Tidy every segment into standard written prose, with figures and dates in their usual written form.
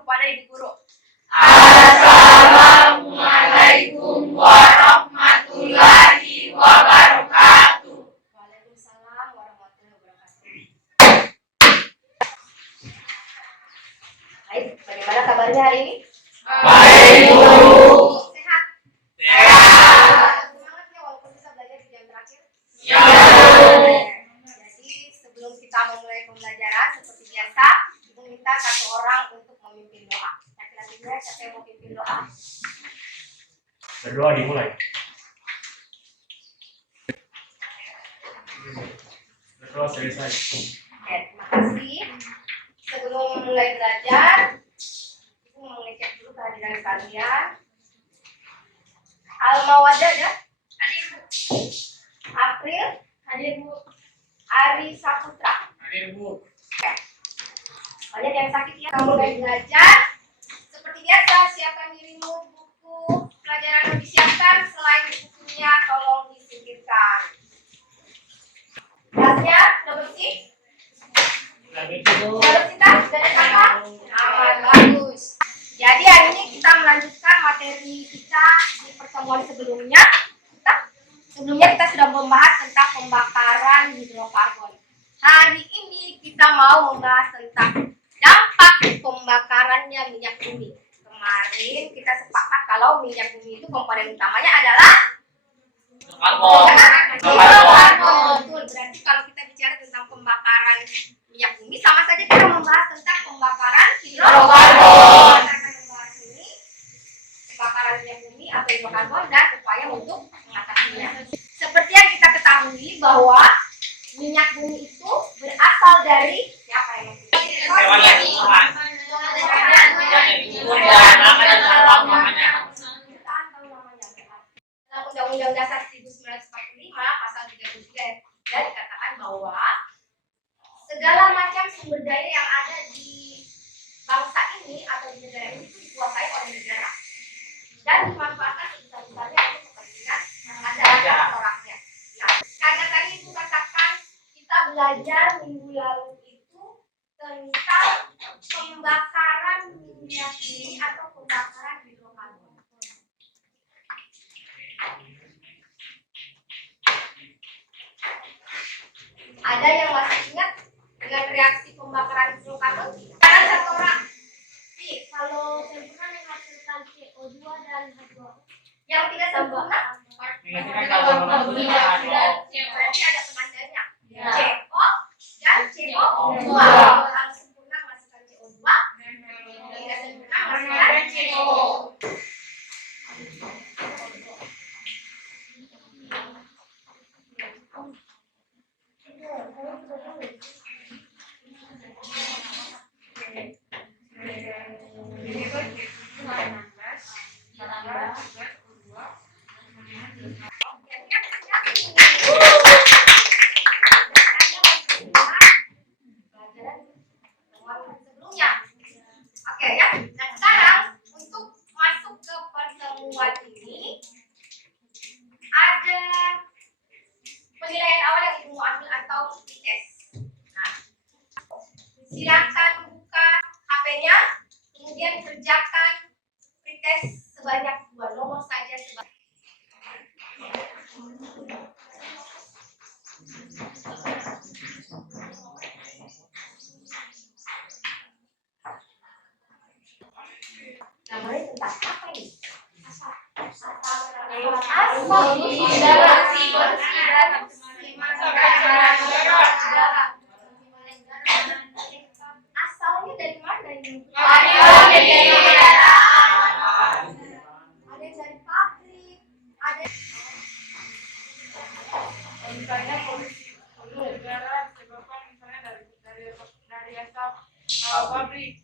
kepada Ibu Guru. Assalamualaikum warahmatullahi wabarakatuh. Waalaikumsalam warahmatullahi wabarakatuh. Baik, bagaimana kabarnya hari ini? Baik, Bu. Sehat? Sehat. Semangat ya walaupun kita belajar di jam terakhir. Ya. Jadi sebelum kita memulai pembelajaran seperti biasa, Ibu minta satu orang untuk memimpin doa. Laki-lakinya siapa yang mau pimpin doa? Berdoa dimulai. Berdoa selesai. Oke, terima kasih. Sebelum mulai belajar, Ibu mau ngecek dulu kehadiran kalian. Al-Mawadah ya? Hadir, Bu. April? Hadir, Bu. Ari Saputra? Hadir, Bu. Oke. Banyak yang sakit ya. Kamu mulai belajar. Seperti biasa, siapkan dirimu, buku pelajaran yang disiapkan. Selain bukunya, tolong disingkirkan. Tasnya sudah bersih? Sudah bersih, Tas? Sudah ada apa? Aman, bagus. Jadi hari ini kita melanjutkan materi kita di pertemuan sebelumnya. Sebelumnya kita sudah membahas tentang pembakaran hidrokarbon. Hari ini kita mau membahas tentang dampak pembakarannya minyak bumi. Kemarin kita sepakat kalau minyak bumi itu komponen utamanya adalah hidrokarbon. Betul. Berarti kalau kita bicara tentang pembakaran minyak bumi, sama saja kita membahas tentang pembakaran hidrokarbon. Kita akan membahas ini pembakaran minyak bumi atau hidrokarbon dan upaya untuk mengatasinya. Seperti yang kita ketahui bahwa minyak bumi itu berasal dari siapa yang dalam Undang-Undang Dasar 1945 pasal 33 dan dikatakan bahwa segala macam sumber daya yang ada di bangsa ini atau di negara ini itu dikuasai oleh negara dan dimanfaatkan sebesar-besarnya untuk kepentingan masyarakat atau rakyat. Nah, karena tadi itu katakan kita belajar minggu lalu itu tentang pembakaran minyak bumi atau pembakaran hidrokarbon. Ada yang masih ingat dengan reaksi pembakaran hidrokarbon? Ada satu orang. Kalau sempurna menghasilkan CO2 dan H2O. Yang tidak sempurna? Berarti ada penandanya. CO dan CO2. Kalau sempurna menghasilkan CO2, tidak sempurna menghasilkan CO. Sebelumnya. Oke ya. Nah sekarang untuk masuk ke pertemuan ini ada penilaian awal yang Ibu mau ambil atau tes. Nah, silakan buka HP-nya, kemudian kerjakan pretest sebanyak 2 nomor saja sebanyak. Namanya tentang apa ini? Asal. Asalnya dari mana ini? Ada yang dari pabrik, ada misalnya polusi udara disebabkan misalnya dari asap pabrik.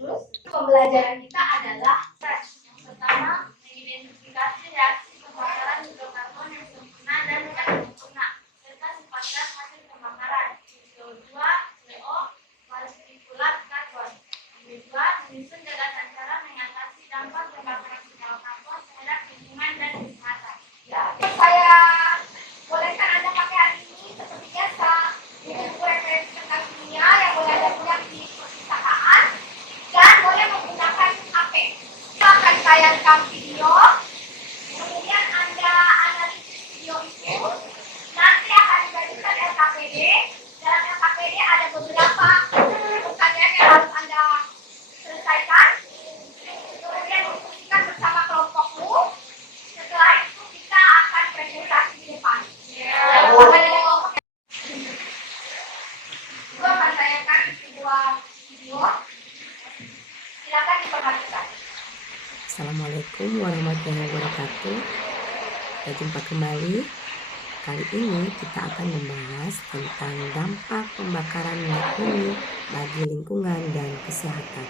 terus pembelajaran kita adalah yang pertama mengidentifikasi reaksi pembakaran hidrokarbon yang sempurna dan tidak sempurna serta sifatnya hasil pembakaran CO2, CO, partikulat karbon. Yang kedua, menyusun gagasan cara mengatasi dampak pembakaran hidrokarbon terhadap lingkungan dan kesehatan. Ya, saya bolehkan Anda pakai hari ini seperti biasa buku referensi tentang kimia yang boleh Anda punya di perpustakaan dan boleh tayangkan video, kemudian Anda analisis video itu, nanti akan dijadikan LKPD. Dalam LKPD ada beberapa pertanyaan yang harus Anda selesaikan, kemudian diskusikan bersama kelompokmu. Setelah itu kita akan presentasi di depan. Itu akan tayangkan sebuah video. Silakan diperhatikan. Assalamualaikum warahmatullahi wabarakatuh. Kita jumpa kembali. Kali ini kita akan membahas tentang dampak pembakaran minyak bumi bagi lingkungan dan kesehatan.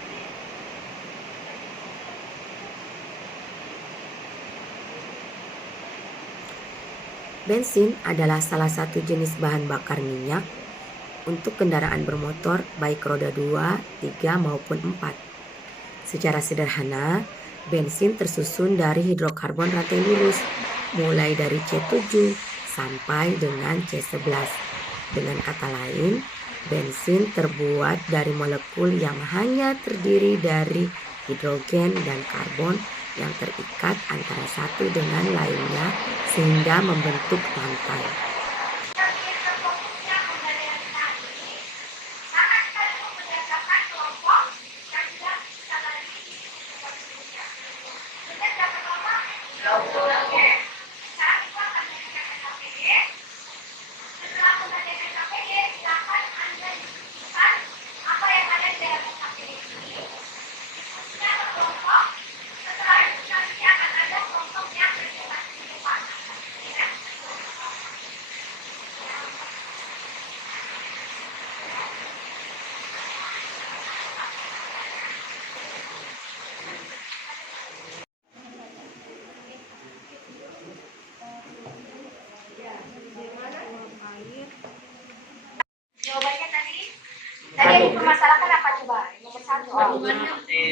Bensin adalah salah satu jenis bahan bakar minyak untuk kendaraan bermotor baik roda 2, 3 maupun 4. Secara sederhana, bensin tersusun dari hidrokarbon rantai lurus, mulai dari C7 sampai dengan C11. Dengan kata lain, bensin terbuat dari molekul yang hanya terdiri dari hidrogen dan karbon yang terikat antara satu dengan lainnya sehingga membentuk rantai. Jawabannya tadi yang dipermasalahkan apa coba? Nomor 1.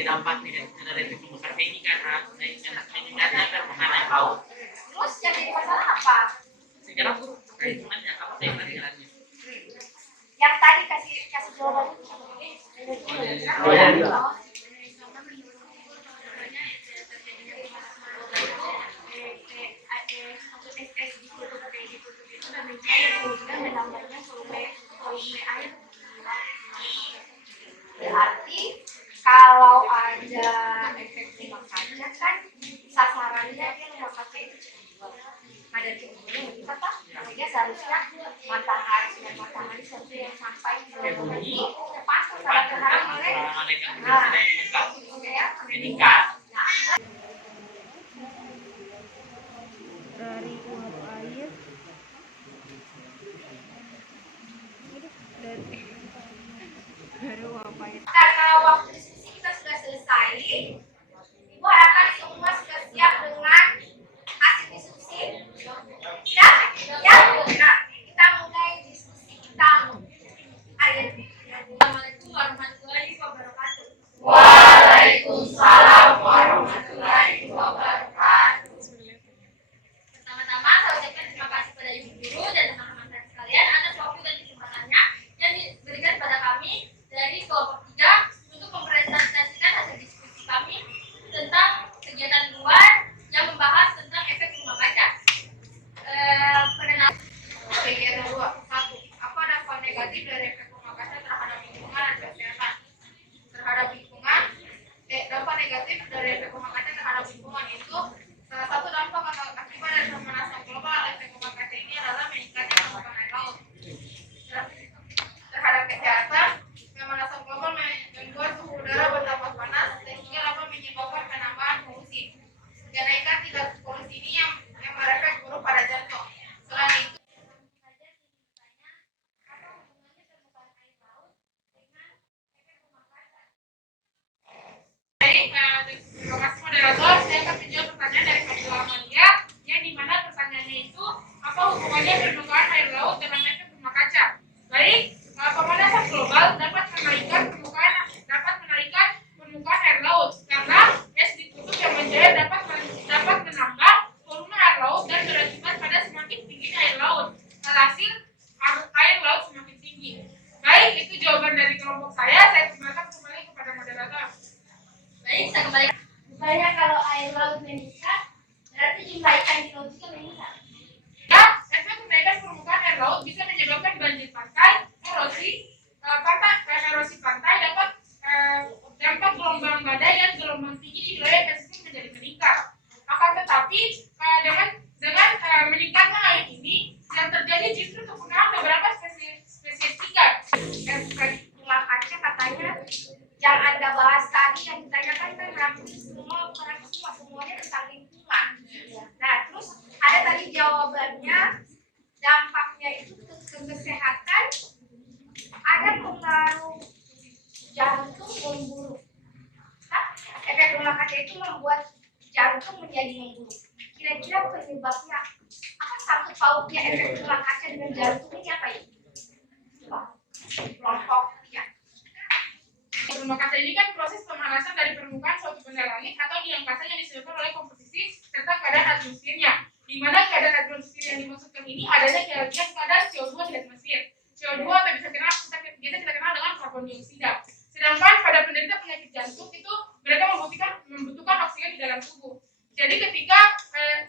Dampak dari pembakaran ini karena meningkatnya permukaan laut. Terus yang jadi masalah apa? Sekarang tuh kaitannya apa jalannya? Yang tadi kasih jawaban. Berarti kalau ada efek rumah kaca kan sasarannya dia rumah kaca itu ada di bumi, kita tak? Sehingga seharusnya matahari sesuatu yang sampai ke bumi tepat sasaran gerhana Meningkat. Dari uap air dari uap air. Karena waktu diskusi kita sudah selesai, Ibu harapkan semua sudah siap dengan hasil diskusi. Siap? Ya? Nah, kita mulai diskusi kita hari ini. Assalamualaikum warahmatullahi wabarakatuh. Waalaikumsalam warahmatullahi wabarakatuh. Pertama-tama saya ucapkan terima kasih pada ibu guru dan teman-teman saya sekalian atas waktu dan kesempatannya yang diberikan kepada kami dari kelompok 3 untuk mempresentasikan hasil diskusi kami tentang kegiatan luar yang membahas tentang efek rumah kaca. Perkenalan kegiatan luar. 1. Apa dampak negatif dari efek rumah kaca terhadap lingkungan dan kesehatan? Terhadap lingkungan, dampak negatif dari efek rumah kaca terhadap lingkungan itu salah satu dampak atau akibat dari pemanasan global efek rumah kaca ini adalah meningkatnya permukaan air laut. Terhadap kesehatan, pemanasan global membuat suhu udara bertambah panas sehingga dapat menyebabkan penambahan polusi. Kenaikan tingkat polusi ini yang berefek buruk pada jantung. Selain itu, terima kasih moderator. Saya akan menjawab pertanyaan dari Fadila Amalia, yang dimana pertanyaannya itu apa hubungannya permukaan air laut dengan efek rumah kaca? Baik, pemanasan global dapat menaikkan permukaan air laut karena es ditutup yang mencair dapat menambah volume air laut dan berakibat pada semakin tingginya air laut. Alhasil air laut semakin tinggi. Baik, itu jawaban dari kelompok saya. Saya kembalikan kembali kepada moderator. Baik, saya kembali. Makanya kalau air laut meningkat, berarti jumlah ikan di laut juga meningkat. Nah, efek kenaikan permukaan air laut bisa menyebabkan banjir pantai, erosi pantai, dampak gelombang badai dan gelombang tinggi di wilayah pesisir menjadi meningkat. Akan tetapi dengan meningkatnya air ini, yang terjadi justru kepunahan beberapa spesies ikan. Efek tulang kaca katanya yang Anda bahas tadi yang ditanyakan kan hampir semuanya tentang lingkungan. Nah, terus ada tadi jawabannya dampaknya itu ke kesehatan ada pengaruh jantung memburuk. Efek tulang kaca itu membuat jantung menjadi memburuk. Kira-kira penyebabnya apa, sangkut pautnya efek tulang kaca dengan jantung ini apa ya? Kelompok ya. Rumah kaca ini kan proses pemanasan dari permukaan suatu benda langit atau di angkasa yang disebabkan oleh komposisi serta keadaan atmosfernya. Di mana keadaan atmosfer yang dimaksudkan ini adanya kadar CO2 di atmosfer. CO2 atau biasa kita kenal dengan karbon dioksida. Sedangkan pada penderita penyakit jantung itu mereka membutuhkan oksigen di dalam tubuh. Jadi ketika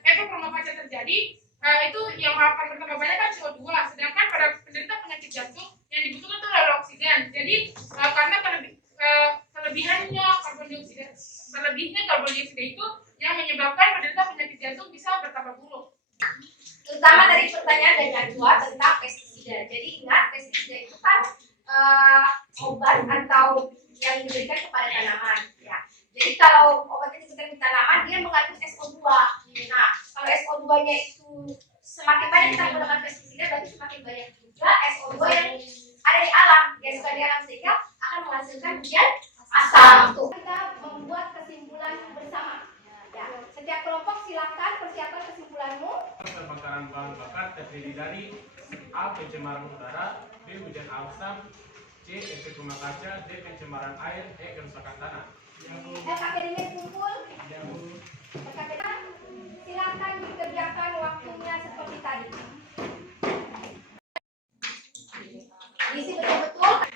efek rumah kaca terjadi, itu yang akan bertambah banyak kan CO2. Sedangkan pada penderita penyakit jantung yang dibutuhkan itu adalah oksigen. Jadi karena kelebihannya karbon dioksida itu yang menyebabkan penderita penyakit jantung bisa bertambah buruk. Terutama dari pertanyaan dari Najwa tentang pestisida. Jadi ingat, pestisida itu kan obat atau yang diberikan kepada tanaman. Ya. Jadi kalau obat yang diberikan ke tanaman, dia mengandung SO2. Nah, kalau SO2-nya itu semakin banyak kita menggunakan pestisida, berarti semakin banyak juga SO2 yang ada di alam, yang sudah di alam, sehingga akan menghasilkan hujan asam. Kita membuat kesimpulan bersama. Ya. Setiap kelompok silakan persiapkan kesimpulanmu. Pembakaran bahan bakar terdiri dari A. Pencemaran udara, B. Hujan asam, C. Efek rumah kaca, D. Pencemaran air, E. Kerusakan tanah. Akademik kumpul. Silakan dikerjakan waktunya seperti tadi. Isi betul-betul.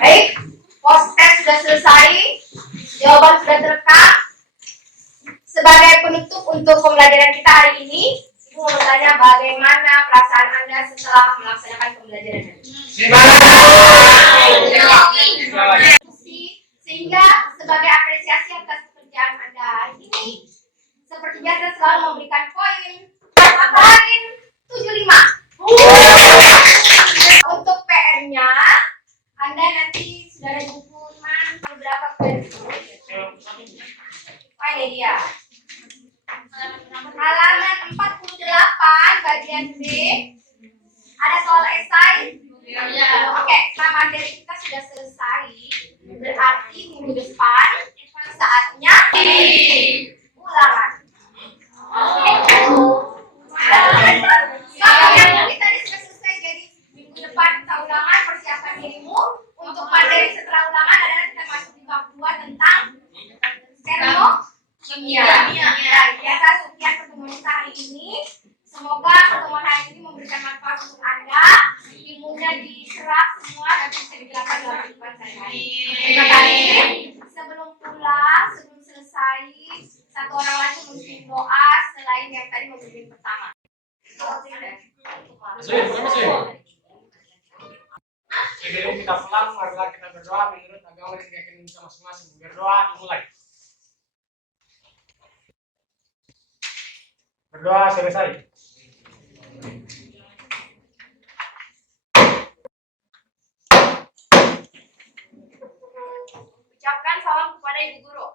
Baik, post-test sudah selesai, jawaban sudah terekam. Sebagai penutup untuk pembelajaran kita hari ini, Ibu mau bertanya bagaimana perasaan Anda setelah melaksanakan pembelajaran hari ini? Sehingga sebagai apresiasi atas pekerjaan Anda hari ini, seperti biasa selalu memberikan poin 75. Untuk PR-nya, Anda nanti sudah ada buku beberapa PR. Oh, ini dia. Halaman 48 bagian B. Ada soal esai? Oke, setelah materi kita sudah selesai, berarti minggu depan saatnya ulangan. Kalau yang tadi sudah selesai, jadi minggu depan kita ulangan, persiapan dirimu untuk materi setelah ulangan adalah kita masuk di bab 2 tentang termokimia. Biasa sekian pertemuan kita hari ini. Semoga pertemuan hari ini memberikan manfaat untuk Anda, ilmunya diserap semua dan bisa digunakan dalam kehidupan sehari-hari. Terima kasih. Sebelum pulang, sebelum selesai, satu orang lagi memimpin doa selain yang tadi memimpin pertama. Sebelum kita pulang, marilah kita berdoa menurut agama yang diyakini kita masing-masing. Berdoa dimulai. Berdoa selesai. Ucapkan salam kepada Ibu Guru.